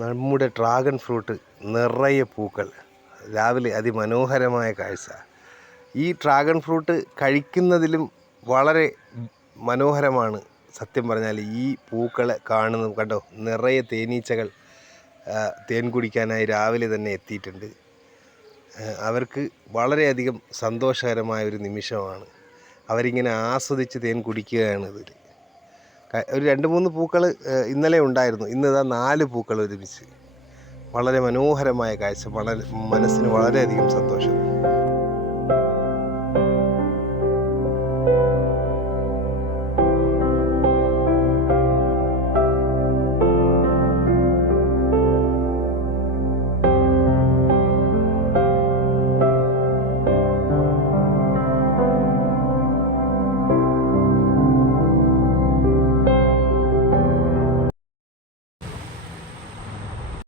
നമ്മുടെ dragon fruit നിറയെ പൂക്കൾ, രാവിലെ അതിമനോഹരമായ കാഴ്ച. ഈ ഡ്രാഗൺ ഫ്രൂട്ട് കഴിക്കുന്നതിലും വളരെ മനോഹരമാണ്. സത്യം പറഞ്ഞാൽ ഈ പൂക്കളെ കാണുന്നത് കണ്ടോ, നിറയെ തേനീച്ചകൾ തേൻ കുടിക്കാനായി രാവിലെ തന്നെ എത്തിയിട്ടുണ്ട്. അവർക്ക് വളരെയധികം സന്തോഷകരമായൊരു നിമിഷമാണ്. അവരിങ്ങനെ ആസ്വദിച്ച് തേൻ കുടിക്കുകയാണ് ഇതിൽ. ഒരു 2-3 പൂക്കൾ ഇന്നലെ ഉണ്ടായിരുന്നു. ഇന്നിതാ 4 പൂക്കൾ ഒരുമിച്ച്. വളരെ മനോഹരമായ കാഴ്ച, മനസ്സിന് വളരെയധികം സന്തോഷം.